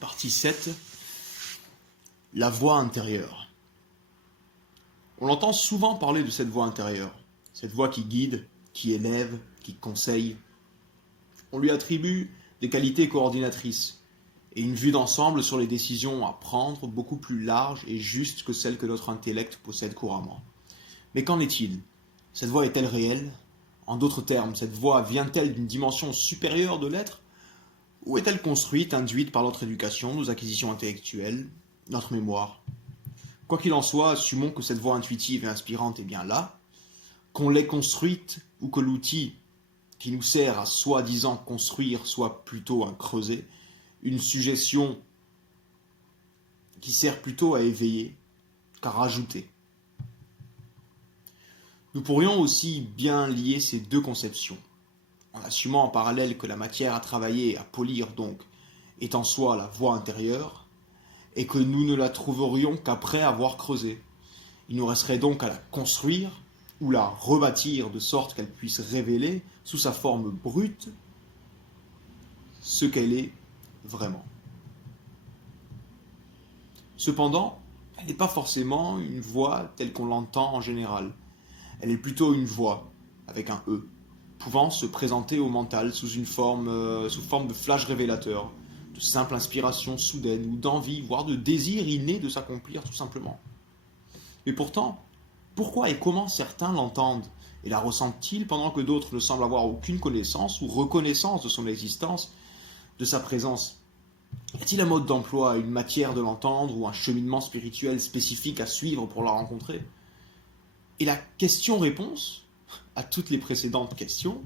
Partie 7. La voix intérieure. On entend souvent parler de cette voix intérieure, cette voix qui guide, qui élève, qui conseille. On lui attribue des qualités coordinatrices et une vue d'ensemble sur les décisions à prendre beaucoup plus large et juste que celle que notre intellect possède couramment. Mais qu'en est-il? Cette voix est-elle réelle? En d'autres termes, cette voix vient-elle d'une dimension supérieure de l'être? Ou est-elle construite, induite par notre éducation, nos acquisitions intellectuelles, notre mémoire? Quoi qu'il en soit, assumons que cette voix intuitive et inspirante est bien là, qu'on l'ait construite ou que l'outil qui nous sert à soi-disant construire soit plutôt un creuset, une suggestion qui sert plutôt à éveiller qu'à rajouter. Nous pourrions aussi bien lier ces deux conceptions, en assumant en parallèle que la matière à travailler et à polir donc est en soi la voie intérieure, et que nous ne la trouverions qu'après avoir creusé. Il nous resterait donc à la construire ou la rebâtir de sorte qu'elle puisse révéler, sous sa forme brute, ce qu'elle est vraiment. Cependant, elle n'est pas forcément une voix telle qu'on l'entend en général. Elle est plutôt une voix, avec un E, pouvant se présenter au mental sous forme de flash révélateur, de simple inspiration soudaine ou d'envie, voire de désir inné de s'accomplir tout simplement. Et pourtant, pourquoi et comment certains l'entendent et la ressentent-ils pendant que d'autres ne semblent avoir aucune connaissance ou reconnaissance de son existence, de sa présence? Y a-t-il un mode d'emploi, une matière de l'entendre ou un cheminement spirituel spécifique à suivre pour la rencontrer? Et la question-réponse à toutes les précédentes questions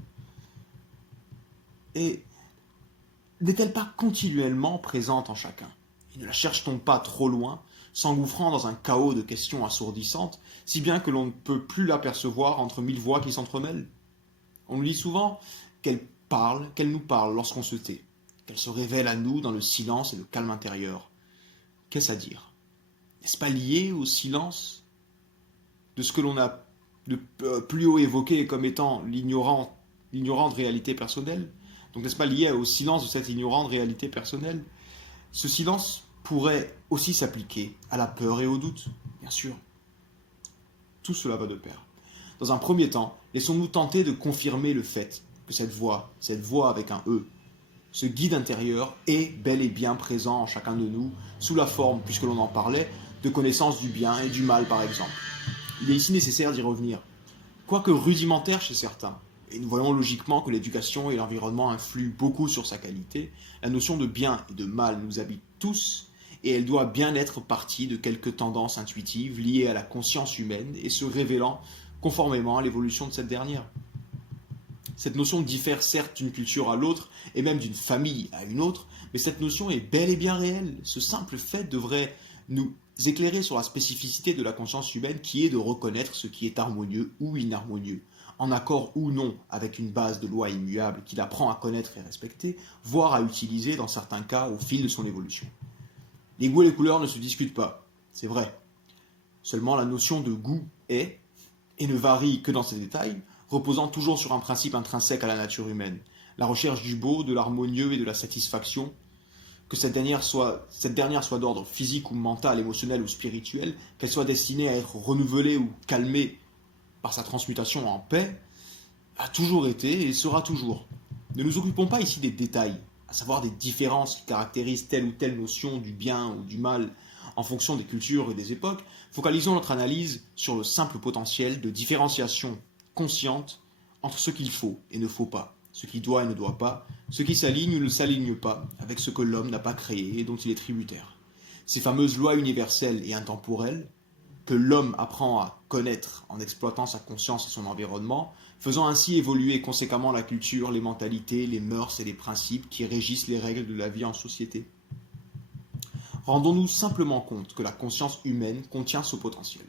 n'est-elle pas continuellement présente en chacun? Et ne la cherche-t-on pas trop loin, s'engouffrant dans un chaos de questions assourdissantes, si bien que l'on ne peut plus l'apercevoir entre mille voix qui s'entremêlent? On nous dit souvent qu'elle nous parle lorsqu'on se tait, qu'elle se révèle à nous dans le silence et le calme intérieur. Qu'est-ce à dire? N'est-ce pas lié au silence de ce que l'on a de plus haut évoqué comme étant l'ignorante réalité personnelle? Donc n'est-ce pas lié au silence de cette ignorante réalité personnelle? Ce silence pourrait aussi s'appliquer à la peur et au doute, bien sûr. Tout cela va de pair. Dans un premier temps, laissons-nous tenter de confirmer le fait que cette voix avec un E, ce guide intérieur est bel et bien présent en chacun de nous, sous la forme, puisque l'on en parlait, de connaissance du bien et du mal par exemple. Il est ici nécessaire d'y revenir. Quoique rudimentaire chez certains, et nous voyons logiquement que l'éducation et l'environnement influent beaucoup sur sa qualité, la notion de bien et de mal nous habite tous, et elle doit bien être partie de quelques tendances intuitives liées à la conscience humaine et se révélant conformément à l'évolution de cette dernière. Cette notion diffère certes d'une culture à l'autre, et même d'une famille à une autre, mais cette notion est bel et bien réelle. Ce simple fait devrait nous éclairer sur la spécificité de la conscience humaine qui est de reconnaître ce qui est harmonieux ou inharmonieux, en accord ou non avec une base de lois immuables qu'il apprend à connaître et respecter, voire à utiliser dans certains cas au fil de son évolution. Les goûts et les couleurs ne se discutent pas, c'est vrai. Seulement la notion de goût est, et ne varie que dans ses détails, reposant toujours sur un principe intrinsèque à la nature humaine, la recherche du beau, de l'harmonieux et de la satisfaction, que cette dernière soit d'ordre physique ou mental, émotionnel ou spirituel, qu'elle soit destinée à être renouvelée ou calmée par sa transmutation en paix, a toujours été et sera toujours. Ne nous occupons pas ici des détails, à savoir des différences qui caractérisent telle ou telle notion du bien ou du mal en fonction des cultures et des époques. Focalisons notre analyse sur le simple potentiel de différenciation consciente entre ce qu'il faut et ne faut pas, ce qui doit et ne doit pas, ce qui s'aligne ou ne s'aligne pas avec ce que l'homme n'a pas créé et dont il est tributaire. Ces fameuses lois universelles et intemporelles que l'homme apprend à connaître en exploitant sa conscience et son environnement, faisant ainsi évoluer conséquemment la culture, les mentalités, les mœurs et les principes qui régissent les règles de la vie en société. Rendons-nous simplement compte que la conscience humaine contient ce potentiel.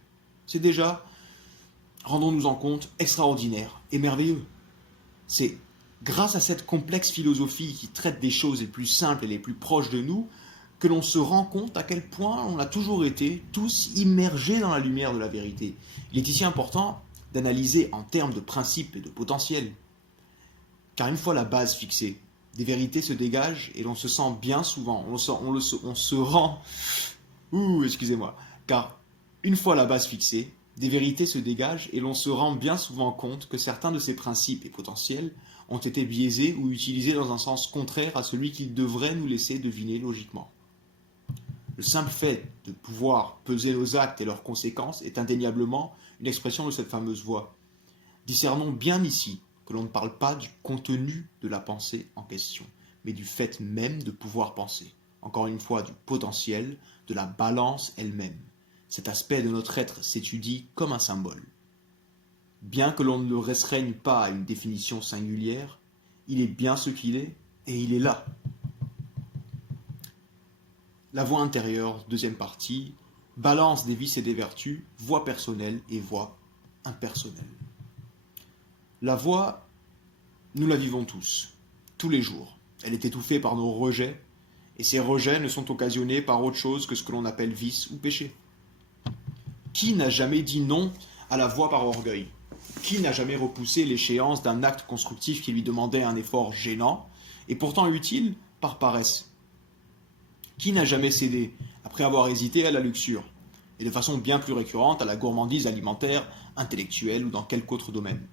C'est déjà, rendons-nous en compte, extraordinaire et merveilleux. C'est grâce à cette complexe philosophie qui traite des choses les plus simples et les plus proches de nous que l'on se rend compte à quel point on a toujours été tous immergés dans la lumière de la vérité. Il est ici important d'analyser en termes de principes et de potentiel. Car une fois la base fixée, Des vérités se dégagent et l'on se sent bien souvent, on se rend... excusez-moi. Car une fois la base fixée, des vérités se dégagent et l'on se rend bien souvent compte que certains de ces principes et potentiels ont été biaisés ou utilisés dans un sens contraire à celui qu'ils devraient nous laisser deviner logiquement. Le simple fait de pouvoir peser nos actes et leurs conséquences est indéniablement une expression de cette fameuse voie. Discernons bien ici que l'on ne parle pas du contenu de la pensée en question, mais du fait même de pouvoir penser. Encore une fois, du potentiel, de la balance elle-même. Cet aspect de notre être s'étudie comme un symbole. Bien que l'on ne le restreigne pas à une définition singulière, il est bien ce qu'il est, et il est là. La voie intérieure, deuxième partie, balance des vices et des vertus, voie personnelle et voie impersonnelle. La voie, nous la vivons tous les jours. Elle est étouffée par nos rejets, et ces rejets ne sont occasionnés par autre chose que ce que l'on appelle vice ou péché. Qui n'a jamais dit non à la voie par orgueil? Qui n'a jamais repoussé l'échéance d'un acte constructif qui lui demandait un effort gênant, et pourtant utile, par paresse? Qui n'a jamais cédé, après avoir hésité, à la luxure, et de façon bien plus récurrente à la gourmandise alimentaire, intellectuelle ou dans quelque autre domaine?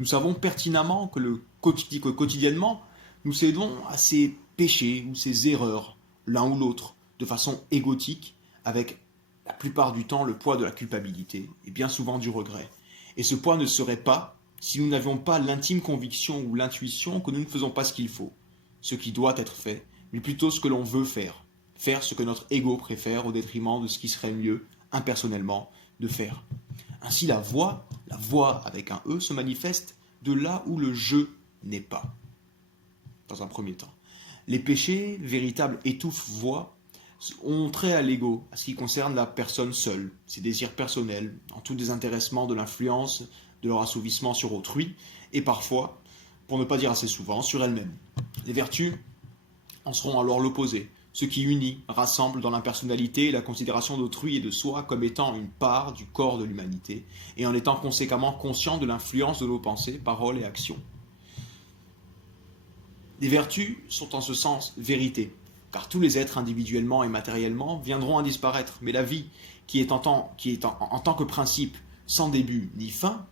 Nous savons pertinemment que quotidiennement, nous cédons à ces péchés ou ces erreurs, l'un ou l'autre, de façon égotique, avec la plupart du temps le poids de la culpabilité et bien souvent du regret. Et ce poids ne serait pas si nous n'avions pas l'intime conviction ou l'intuition que nous ne faisons pas ce qu'il faut, ce qui doit être fait, mais plutôt ce que l'on veut faire, faire ce que notre ego préfère au détriment de ce qui serait mieux, impersonnellement, de faire. Ainsi la voix avec un E, se manifeste de là où le je n'est pas, dans un premier temps. Les péchés, véritables étouffes-voix, ont trait à l'ego, à ce qui concerne la personne seule, ses désirs personnels, en tout désintéressement de l'influence de leur assouvissement sur autrui, et parfois, pour ne pas dire assez souvent, sur elle-même. Les vertus en seront alors l'opposé, ce qui unit, rassemble dans l'impersonnalité la considération d'autrui et de soi comme étant une part du corps de l'humanité, et en étant conséquemment conscient de l'influence de nos pensées, paroles et actions. Les vertus sont en ce sens vérité, car tous les êtres individuellement et matériellement viendront à disparaître, mais la vie, qui est en tant que principe sans début ni fin,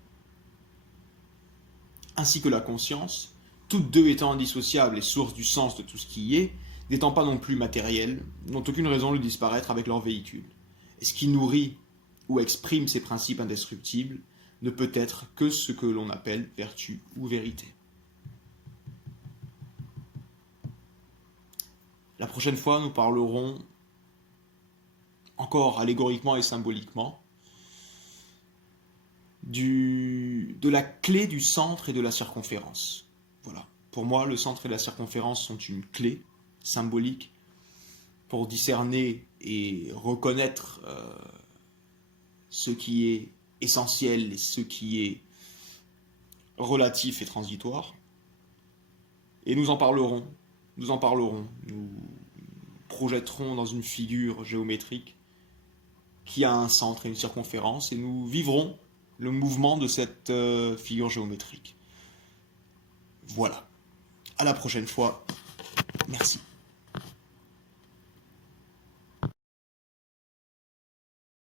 ainsi que la conscience, toutes deux étant indissociables et source du sens de tout ce qui y est, n'étant pas non plus matérielles, n'ont aucune raison de disparaître avec leur véhicule. Et ce qui nourrit ou exprime ces principes indestructibles ne peut être que ce que l'on appelle vertu ou vérité. La prochaine fois, nous parlerons encore allégoriquement et symboliquement de la clé du centre et de la circonférence. Voilà. Pour moi, le centre et la circonférence sont une clé symbolique pour discerner et reconnaître ce qui est essentiel et ce qui est relatif et transitoire. Et nous en parlerons. Nous projetterons dans une figure géométrique qui a un centre et une circonférence et nous vivrons le mouvement de cette figure géométrique. Voilà. À la prochaine fois. Merci.